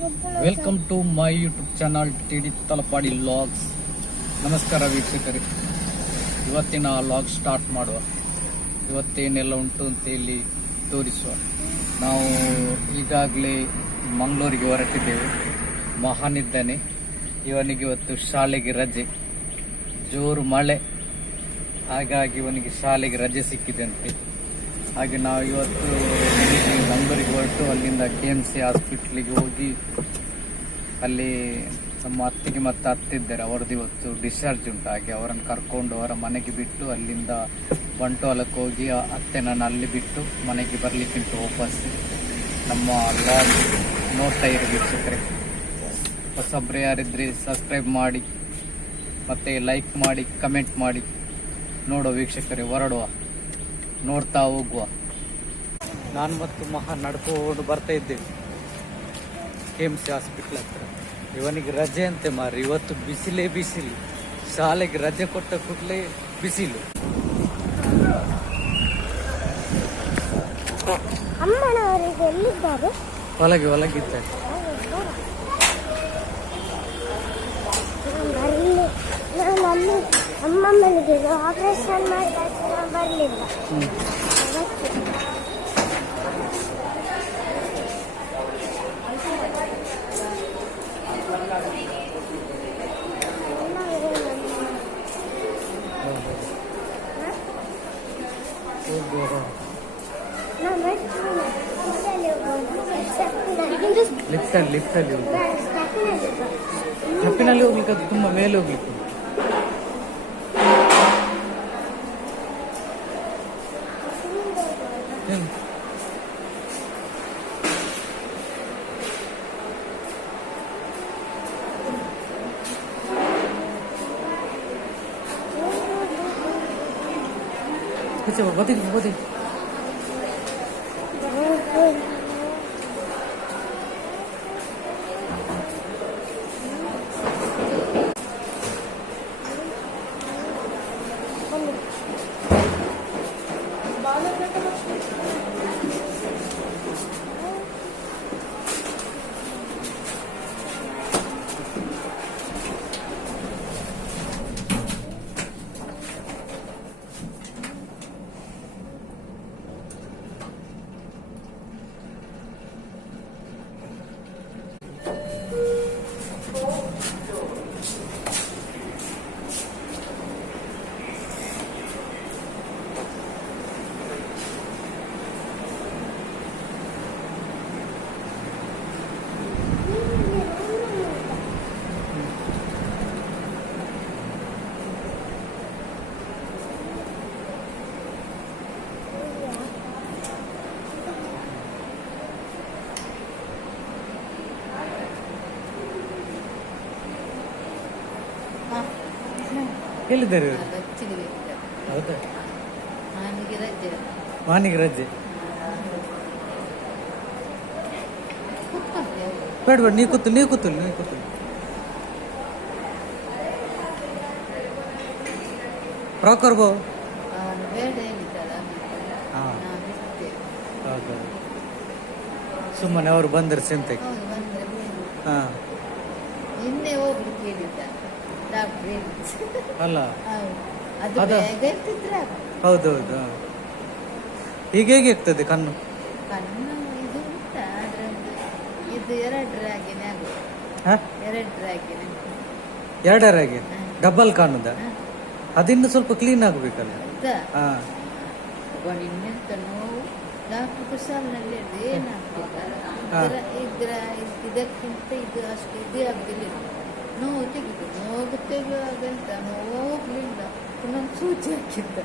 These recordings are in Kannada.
Welcome to my YouTube channel TD Talapadi logs. ನಮಸ್ಕಾರ ವೀಕ್ಷಕರೇ, ಇವತ್ತಿನ ಲಾಗ್ ಸ್ಟಾರ್ಟ್ ಮಾಡುವ. ಇವತ್ತೇನೆಲ್ಲ ಉಂಟು ಅಂತ ಇಲ್ಲಿ ತೋರಿಸುವ. ನಾವು ಈಗಾಗಲೇ ಮಂಗಳೂರಿಗೆ ಹೊರಟಿದ್ದೇವೆ. ಮಹಾನ್ ಇದ್ದಾನೆ, ಇವನಿಗೆ ಇವತ್ತು ಶಾಲೆಗೆ ರಜೆ, ಜೋರು ಮಳೆ, ಹಾಗಾಗಿ ಇವನಿಗೆ ಶಾಲೆಗೆ ರಜೆ ಸಿಕ್ಕಿದೆ ಅಂತೆ. ಹಾಗೆ ನಾವು ಇವತ್ತು ಮಂಗಳೂರಿಗೆ ಹೊರಟು ಅಲ್ಲಿಂದ KMC ಹಾಸ್ಪಿಟ್ಲಿಗೆ ಹೋಗಿ ಅಲ್ಲಿ ನಮ್ಮ ಅತ್ತಿಗೆ ಮತ್ತು ಅತ್ತಿದ್ದಾರೆ, ಅವರದ್ದು ಇವತ್ತು ಡಿಸ್ಚಾರ್ಜ್ ಉಂಟು. ಹಾಗೆ ಅವರನ್ನು ಕರ್ಕೊಂಡು ಅವರ ಮನೆಗೆ ಬಿಟ್ಟು ಅಲ್ಲಿಂದ ಬಂಟ್ವಾಳಕ್ಕೆ ಹೋಗಿ ಅತ್ತೆ ನಾನು ಅಲ್ಲಿ ಬಿಟ್ಟು ಮನೆಗೆ ಬರಲಿಕ್ಕಿಂತ ವಾಪಸ್ ನಮ್ಮ ಲಾಗ್ ನೋಡ್ತಾ ಇರಿ ವೀಕ್ಷಕರೇ. ಹೊಸಬ್ರು ಯಾರಿದ್ರೆ ಸಬ್ಸ್ಕ್ರೈಬ್ ಮಾಡಿ ಮತ್ತು ಲೈಕ್ ಮಾಡಿ ಕಮೆಂಟ್ ಮಾಡಿ. ನೋಡುವ ವೀಕ್ಷಕರೇ, ಹೊರಡುವ, ನೋಡ್ತಾ ಹೋಗುವ. ನಾನು ಮತ್ತು ಮಹಾ ನಡ್ಕೊಂಡು ಬರ್ತಾ ಇದ್ದೇವೆ KMC ಹಾಸ್ಪಿಟ್ಲ್ ಹತ್ರ. ಇವನಿಗೆ ರಜೆ ಅಂತೆ ಮಾರಿ, ಇವತ್ತು ಬಿಸಿಲೇ ಬಿಸಿಲು. ಶಾಲೆಗೆ ರಜೆ ಕೊಟ್ಟ ಕೂಡಲೇ ಬಿಸಿಲು. ಒಳಗಿದ್ದಾರೆ. ಅಮ್ಮಮ್ಮನಿಗೆ ಆಪರೇಷನ್ ಮಾಡಿದಾಗ ಬರಲಿಲ್ಲ. ಲಿಫ್ಟಲ್ಲಿ ಸ್ಟೆಪ್ಪಿನಲ್ಲಿ ಹೋಗ್ಲಿಕ್ಕೆ, ಅದು ತುಂಬ ಮೇಲೆ ಹೋಗ್ಲಿಕ್ಕೆ. ಬದಿ ಎಲ್ಲಿದ್ದಾರೆ ಇವರು? ಹೌದಾ, ಮಾನಿಗೆ ರಜೆ. ಬೇಡ ಬೇಡ, ನೀವು ಕೂತುಲ್. ಪ್ರಾಕರ್ ಬೋ. ಸುಮ್ಮನೆ ಅವರು ಬಂದ್ರೆ ಚಿಂತೆ. ಅಲ್ಲ ಹೌದೌದು. ಹೀಗೆ ಹೇಗೆ ಆಗ್ತದೆ ಕಣ್ಣು? ಎರಡರಾಗಿ ಡಬಲ್ ಕಾಣುದ? ಅದಿನ್ನು ಸ್ವಲ್ಪ ಕ್ಲೀನ್ ಆಗ್ಬೇಕಲ್ಲ. ಇದಕ್ಕಿಂತ ಇದು ಅಷ್ಟು ಇದೇ ಆಗ್ತಿಲ್ಲ. ನೋವು ತೆಗೆಯುವಾಗಂತ ಹೋಗ್ಲಿಲ್ಲ. ಸೂಜಿ ಹಾಕಿದ್ದ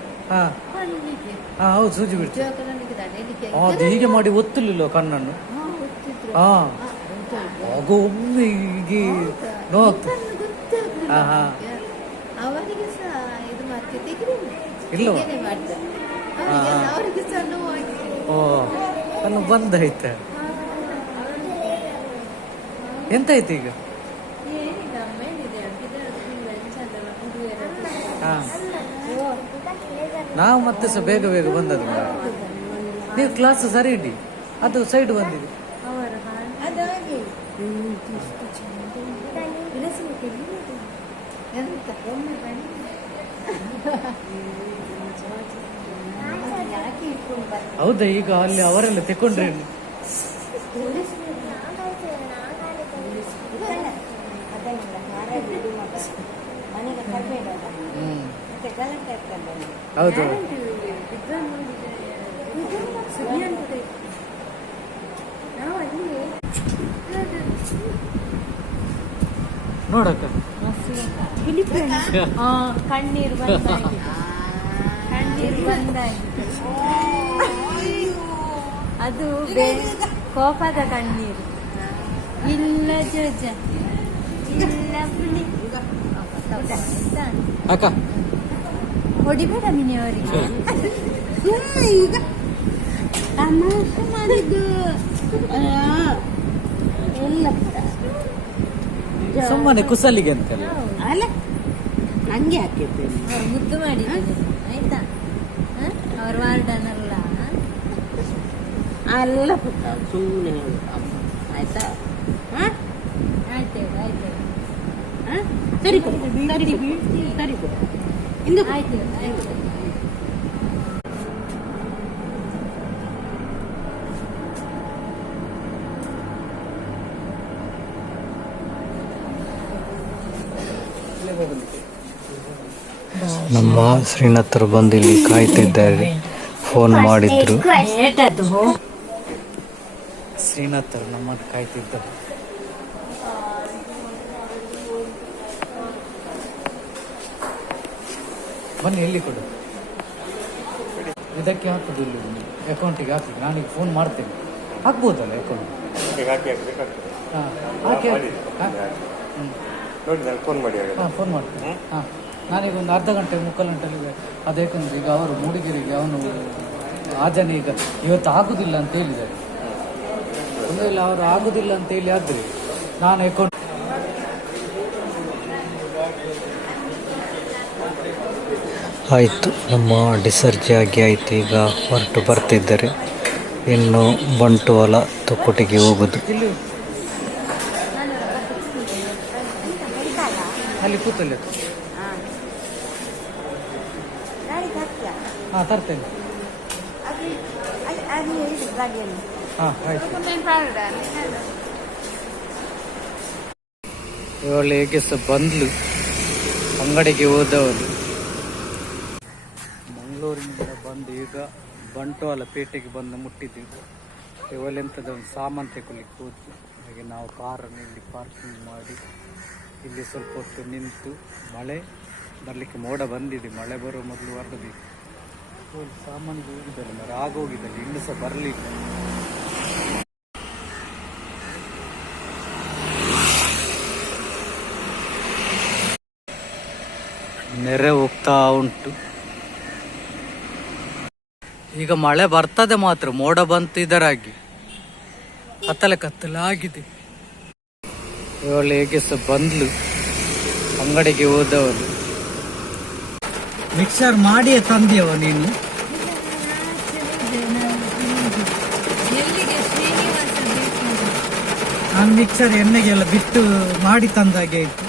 ಕಣ್ಣಿಗೆ. ಹೌದು, ಸೂಜಿ ಬಿಡ್ತು. ಅದು ಹೀಗೆ ಮಾಡಿ ಒತ್ತಲಿಲ್ಲ ಕಣ್ಣನ್ನು. ಒಮ್ಮೆ ಹೀಗೆ ಅವರಿಗೆ ಸಹ ಇದು ಮತ್ತೆ ಇಲ್ಲ ಮಾಡ್ತಾರೆ. ಅವರಿಗೆ ಸಹ ಕಣ್ಣು ಬಂದಾಯ್ತ. ಎಂತಾಯ್ತು ಈಗ? ನಾವು ಮತ್ತೆ ಸಹ ಬೇಗ ಬಂದದ್ದು. ನೀವು ಕ್ಲಾಸ್ ಸರಿ ಇಡಿ, ಅದು ಸೈಡ್ ಬಂದಿದೆ. ಅದಾಗಿ ಎಂತ ಒಮ್ಮೆ ಬನ್ನಿ ಯಾಕೆ ಇಟ್ಕೊಂಡು ಬರ್ತೀನಿ ಹೌದಾ? ಈಗ ಅಲ್ಲಿ ಅವರೆಲ್ಲ ತೆಕೊಂಡ್ರೆ ಮನೆಗೆ ಕರ್ಬೇಡಲ್ಲ ಮತ್ತೆ ಗಲಾಟೆ ಆಗ್ತಲ್ಲ ಹೌದು. ನೋಡಕ್ಕ ಕಣ್ಣೀರು ಬಂದಾಗಿ ಕಣ್ಣೀರು ಬಂದಾಗಿ ಅದು ಕೋಪದ ಕಣ್ಣೀರು ಇಲ್ಲ ಜೋಜ ಇಲ್ಲ ಪುಳಿ ಅಕ್ಕ ಹೊಡಿಬೇಡ ಮಿನಿಯವರಿಗೆ ಈಗ ತಮಾಷೆ ಮಾಡಿದ್ದು ಎಲ್ಲ ಸುಮ್ಮನೆ ಕುಸಲಿಗೆ ಅಂತಲ್ಲ. ಅಲ್ಲ ಹಂಗೆ ಹಾಕಿರ್ತೇನೆ ಮುದ್ದು ಮಾಡಿದ್ದೀನಿ ಆಯ್ತಾ ಅವ್ರ ವಾರ್ಡನ್ ಅಲ್ಲ ಅಲ್ಲ ಪುಟ್ಟ ಸುಮ್ಮನೆ ಆಯ್ತಾ ಆಯ್ತು ಆಯ್ತು ಸರಿ ಸರಿ ಇಂದು ಆಯ್ತು ಆಯ್ತು ನಮ್ಮ ಶ್ರೀನಾಥರು ಬಂದು ಇಲ್ಲಿ ಕಾಯ್ತಿದ್ದಾರೆ. ಫೋನ್ ಮಾಡಿದ್ರು. ಶ್ರೀನಾಥರು ನಮ್ಮನ್ನು ಕಾಯ್ತಿದ್ದಾರೆ. ಬನ್ನಿ, ಎಲ್ಲಿ ಕೊಡು. ಇದಕ್ಕೆ ಹಾಕುದಿಲ್ಲ, ಅಕೌಂಟಿಗೆ ಹಾಕಿ. ನಾನೀಗ ಫೋನ್ ಮಾಡ್ತೇನೆ. ಹಾಕ್ಬೋದಲ್ಲ ಅಕೌಂಟ್? ಫೋನ್ ಮಾಡಿ. ಫೋನ್ ಮಾಡ್ತೀನಿ. ಹಾಂ, ನಾನೀಗ ಒಂದು ಅರ್ಧ ಗಂಟೆ ಮುಕ್ಕಾಲು ಗಂಟೆಲಿ ಅದೇಕಂದ್ರೆ ಈಗ ಅವರು ಮೂಡಿಗೆರೆಗೆ ಅವನು ಆಜನೆ ಈಗ ಇವತ್ತು ಆಗುದಿಲ್ಲ ಅಂತ ಹೇಳಿದ್ದಾರೆ. ಒಂದು ವೇಳೆ ಅವರು ಆಗುದಿಲ್ಲ ಅಂತ ಹೇಳಿ ಆದರೆ ನಾನು ಅಕೌಂಟ್ ಆಯಿತು. ನಮ್ಮ ಡಿಸರ್ಜಿ ಆಗಿ ಆಯಿತು. ಈಗ ಹೊರಟು ಬರ್ತಿದ್ದಾರೆ. ಇನ್ನು ಬಂಟ್ವಾಳ ತೊಕ್ಕೊಟ್ಟಿಗೆ ಹೋಗೋದು. ಅಲ್ಲಿ ಕೂತಲ್ಲಿ ಹಾಂ ತರ್ತೇನೆ. ಹಾಂ ಆಯ್ತು. ಇವಳು ಹೇಗೆ ಸಹ ಬಂದ್ಲು. ಅಂಗಡಿಗೆ ಹೋದವಳು ಮಂಗಳೂರಿನಿಂದ ಬಂದು ಈಗ ಬಂಟ್ವಾಳ ಪೇಟೆಗೆ ಬಂದು ಮುಟ್ಟಿದ್ದೀವಿ. ಇವಳೆಂಥದ್ದು ಒಂದು ಸಾಮಾನು ತಗೊಳ್ಳಿಕ್ಕೆ ಹೋದ್ವಿ. ಹಾಗೆ ನಾವು ಕಾರನ್ನು ಇಲ್ಲಿ ಪಾರ್ಕಿಂಗ್ ಮಾಡಿ ಇಲ್ಲಿ ಸ್ವಲ್ಪ ಹೊತ್ತು ನಿಂತು, ಮಳೆ ಬರಲಿಕ್ಕೆ ಮೋಡ ಬಂದಿದೆ. ಮಳೆ ಬರೋ ಮೊದಲು ಹೊರಡಬೇಕು. ಸಾಮಾನಿಗೆ ಹೋಗಿದ್ದಲ್ಲ ಮರ, ಆಗೋಗಿದ್ದಲ್ಲ, ಇನ್ನೂ ಸಹ ಬರಲಿಲ್ಲ. ನೆರೆ ಹೋಗ್ತಾ ಉಂಟು. ಈಗ ಮಳೆ ಬರ್ತದೆ ಮಾತ್ರ, ಮೋಡ ಬಂತು ಇದರಾಗಿ. ಕತ್ತಲಾಗಿದೆ. ಇವಳು ಹೇಗೆ ಸಹ ಬಂದ್ಲು. ಅಂಗಡಿಗೆ ಹೋದವಳು ಮಿಕ್ಸರ್ ಮಾಡಿಯೇ ತಂದೆಯವ ನೀನು? ನಾನು ಮಿಕ್ಸರ್ ಎಣ್ಣೆಗೆಲ್ಲ ಬಿಟ್ಟು ಮಾಡಿ ತಂದಾಗೆ ಆಯ್ತು.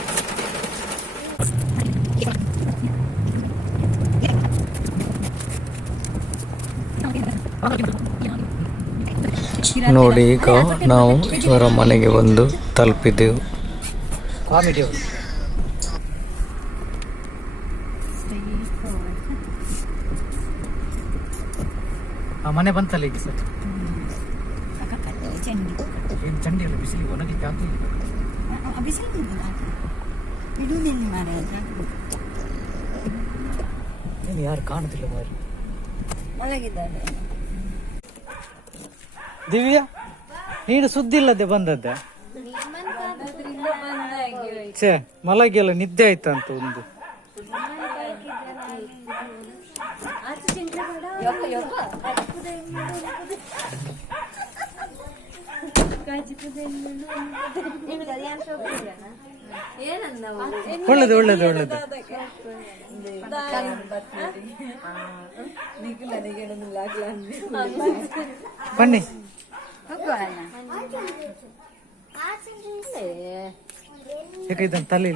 ನೋಡಿ, ಈಗ ನಾವು ಇವರ ಮನೆಗೆ ಬಂದು ತಲುಪಿದೆವು. ಕಾಮಿಡಿ ಮನೆ ಬಂತಲ್ಲ ಈಗ ಸರ್. ಏನು ಚಂಡಿ ಅಲ್ಲ, ಬಿಸಿಲಿಗೆ ಒಣಗಿಕ್ಕೆ ಆಗ್ತಿಲ್ಲ. ಏನು ಯಾರು ಕಾಣುತ್ತಿಲ್ಲ ಮಾರಿ. ದಿವ್ಯಾ, ನೀನು ಸುದ್ದಿ ಇಲ್ಲದೆ ಬಂದದ್ದ? ಛೇ, ಮಲಗೆಲ್ಲ ನಿದ್ದೆ ಆಯ್ತಂತ ಒಂದು. ಒಳ್ಳೇದು ಒಳ್ಳೇದು ಒಳ್ಳೇದು. ಬನ್ನಿ. ಯಾಕೆ ಇದನ್ನ ತಲೆ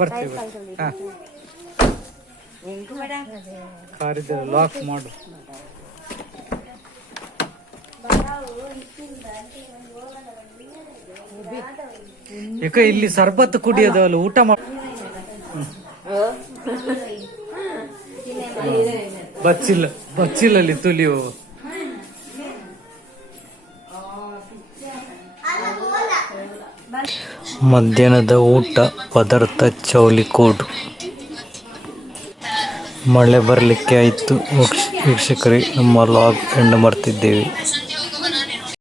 ಬರ್ತೀವಿ ಕಾರಿದ ಲಾಕ್ ಮಾಡು. ಯಾಕೆ ಇಲ್ಲಿ ಸರ್ಬತ್ತು ಕುಡಿಯೋದಲ್ಲ, ಊಟ ಮಾಡ ಬಚ್ಚಿಲ್ಲಲ್ಲಿ ತುಲಿಯು. ಮಧ್ಯಾಹ್ನದ ಊಟ ಪದಾರ್ಥ ಚೌಳಿಕೋಡು. ಮಳೆ ಬರಲಿಕ್ಕೆ ಆಯಿತು ವೀಕ್ಷಕರೇ, ನಮ್ಮ ಲಾಗ್ ಎಂಡ್ ಮಾಡ್ತಿದ್ದೇವೆ.